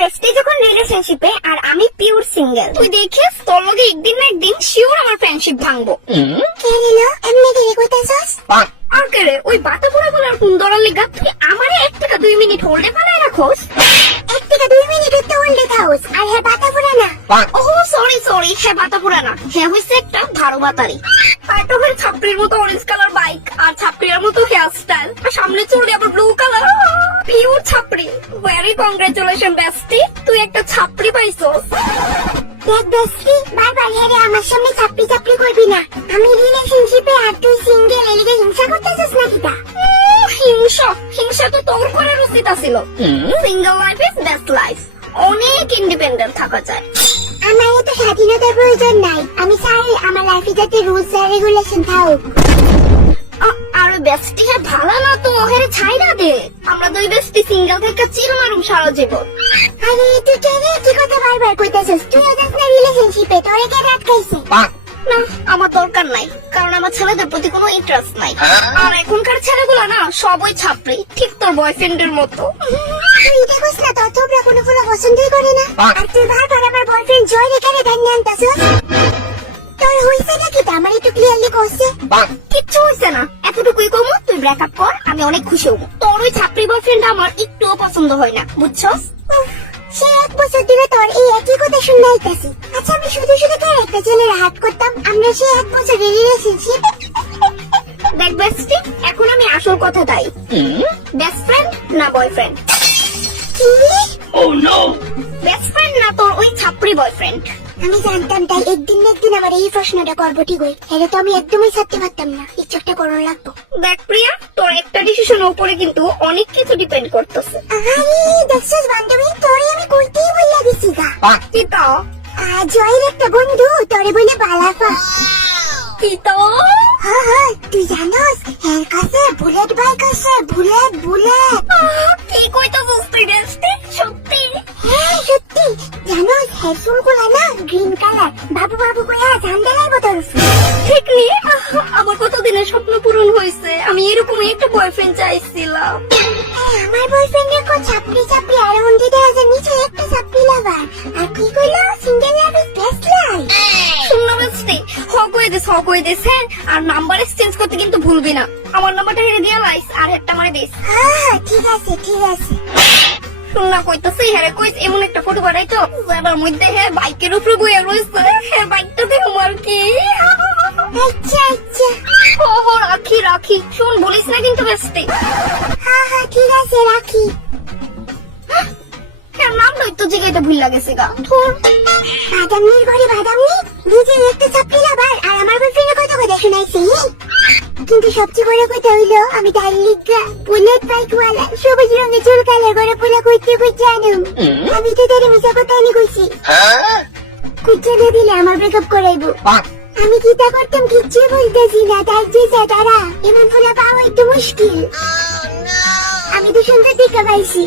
বেস্টি যখন রিলেশনশিপে আর আমি পিওর সিঙ্গেল তুই দেখিস তোর লগে একদিন না একদিন শিওর আমার ফ্রেন্ডশিপ ভাঙবো। কে নিল? এমনি দেরি করতেছস আর কে রে ওই বাতা পোড়া বলার কোন দরার লিগা? তুই আমারে এক থেকে দুই মিনিট হোল্ডে ফেলায় রাখোস। এক থেকে দুই মিনিট তো উল্টে খাওস আর হ্যাঁ পাতা ফুরা না ও সরি সরি হ্যাঁ বাতা পোড়া না। হ্যাঁ হইছে একটা ধারো বাতারি। পাটমের ছাপড়ির মতো অরেঞ্জ কালার বাইক আর ছাপড়ির মতো হেয়ার স্টাইল আর সামনে চুড়ি আবার ব্লু কালার পিওর ছাপড়ি। ভেরি কংগ্রেচুলেশন বেস্টি তুই একটা ছাপড়ি পাইছস। দেখ বেস্টি বারবার হেরে আমার সামনে চাপড়ি চাপড়ি করবি না। আমি রিলেশনশিপে আর তুই সিঙ্গেল এলিগে হিংসা করতেছস নাকি তা? হিংসা। হিংসা তো তোর করার উচিত ছিল। Single life is best life অনেক ইন্ডিপেন্ডেন্ট থাকা যায়। আমার এত স্বাধীনতার প্রয়োজন নাই। আমি চাই আমার লাইফে যাতে রুলস আর রেগুলেশন থাকুক। বেস্টি হ্যাঁ ভালো না তো হেরে ছাইরা দে। আমরা দুই বেস্টি সিঙ্গেল থেকে চির মারুম সারা জীবন। আরে তুই কে রে? কি কথা বারবার কইতেছস? তুইও যাস না রিলেশনশিপে তোরে কে রাত খাইছে? না আমার দরকার নাই কারণ আমার ছেলেদের প্রতি কোনো ইন্টারেস্ট নাই। আর এখনকার ছেলেগুলো না সবই ছাপড়ি ঠিক তোর বয়ফ্রেন্ডের মতো। তুই দেখোস না তোর তোমরা কোনো ফুলা পছন্দই করে না। আর তুই বারবার আমার বয়ফ্রেন্ড জয় রেখে ধ্যান আনতাছস? তোর হইছে নাকি আমার একটু ক্লিয়ারলি কইছে। কিচ্ছু হয়েছে না। এতটুকুই কমু তুই ব্রেকআপ কর আমি অনেক খুশি হব। তোর ওই ছাপড়ি বয়ফ্রেন্ড আমার একটুও পছন্দ হয় না বুঝছস? সে এক বছর ধরে তোর এই একই কথা শুনে আইতাছি আচ্ছা আমি শুধু শুধু কেন একটা ছেলের হাত করতাম আমরা সে এক বছরের রিলেশনশিপ দেখ বেস্টি এখন আমি আসল কথা তাই। বেস্ট ফ্রেন্ড না বয়ফ্রেন্ড কি? বেস্ট ফ্রেন্ড না তোর ওই ছাপড়ি বয়ফ্রেন্ড আমি জানতাম তাই একদিন না একদিন আমার এই প্রশ্নটা করব ঠিক হই এটা তো আমি একদমই ছাড়তে পারতাম না। কিছু একটা করার লাগবো। দেখ প্রিয়া তোর একটা ডিসিশনের উপরে কিন্তু অনেক কিছু ডিপেন্ড করতেছে। আরে দেখছিস বান্ধবী? তোরে আমি কইতেই বললা দিছি গা। কি তো জয়ের একটা বন্ধু তোরে বলে বালাফা। কি তো হ্যাঁ হ্যাঁ তুই জানোস এর কাছে বুলেট বাইক আছে বুলেট হেয়ার না? গ্রিন কালার বাবু বাবু কইয়া ঝান্ডা লাগবো ঠিক নি আমার কতদিনের স্বপ্ন পূরণ হয়েছে? আমি এরকমই একটা বয়ফ্রেন্ড চাইছিলাম। আমার বয়ফ্রেন্ডের কো চাপড়ি চাপড়ি আর নিচে একটা চাপড়ি লাভার আর কি কইলো? Single love is best life শুননা bestie হক হয়ে দিস হক হয়ে দিস হ্যাঁ আর নাম্বার এক্সচেঞ্জ করতে কিন্তু ভুলবি না। আমার নাম্বারটা হেরে দিয়া লাইস আর একটা মারে দিস। হ্যাঁ ঠিক আছে ঠিক আছে। শুননা কইতাছি হ্যাঁ কইস এমন একটা ফটো পাঠাই তো যাবার মধ্যে হ্যাঁ বাইকের উপরে বইয়া রয়েছে হ্যাঁ বাইকটা দেখো আর কি? আচ্ছা আচ্ছা। ও হো রাখি রাখি। শুন বলিস না কিন্তু বেস্টি হ্যাঁ হ্যাঁ ঠিক আছে রাখি। হ্যাঁ নাম তো জিগাইতে ভুল লাগেছে গা। থুর বাদামনির ঘরে বাদামনি নিজে একটা চাপড়ি লাভার আর আমার বয়ফ্রেন্ডের কথা কথা শোনাইছি কিন্তু সবচেয়ে বড় কথা হইল আমি তার লিগা বুলেট বাইক ওয়ালা সবুজ রঙের চুল কালার করে পুরো কুচি কুচি আনুম আমি তো তার মিশা কথা আমি কইছি। কুচে না দিলে আমার ব্রেকআপ করাইবো। আমি কি তা করতাম কিচ্ছু বলতেছি না তার যে তারা এমন ফুলা পাওয়া একটু মুশকিল। আমি তো সুন্দর দিকে পাইছি।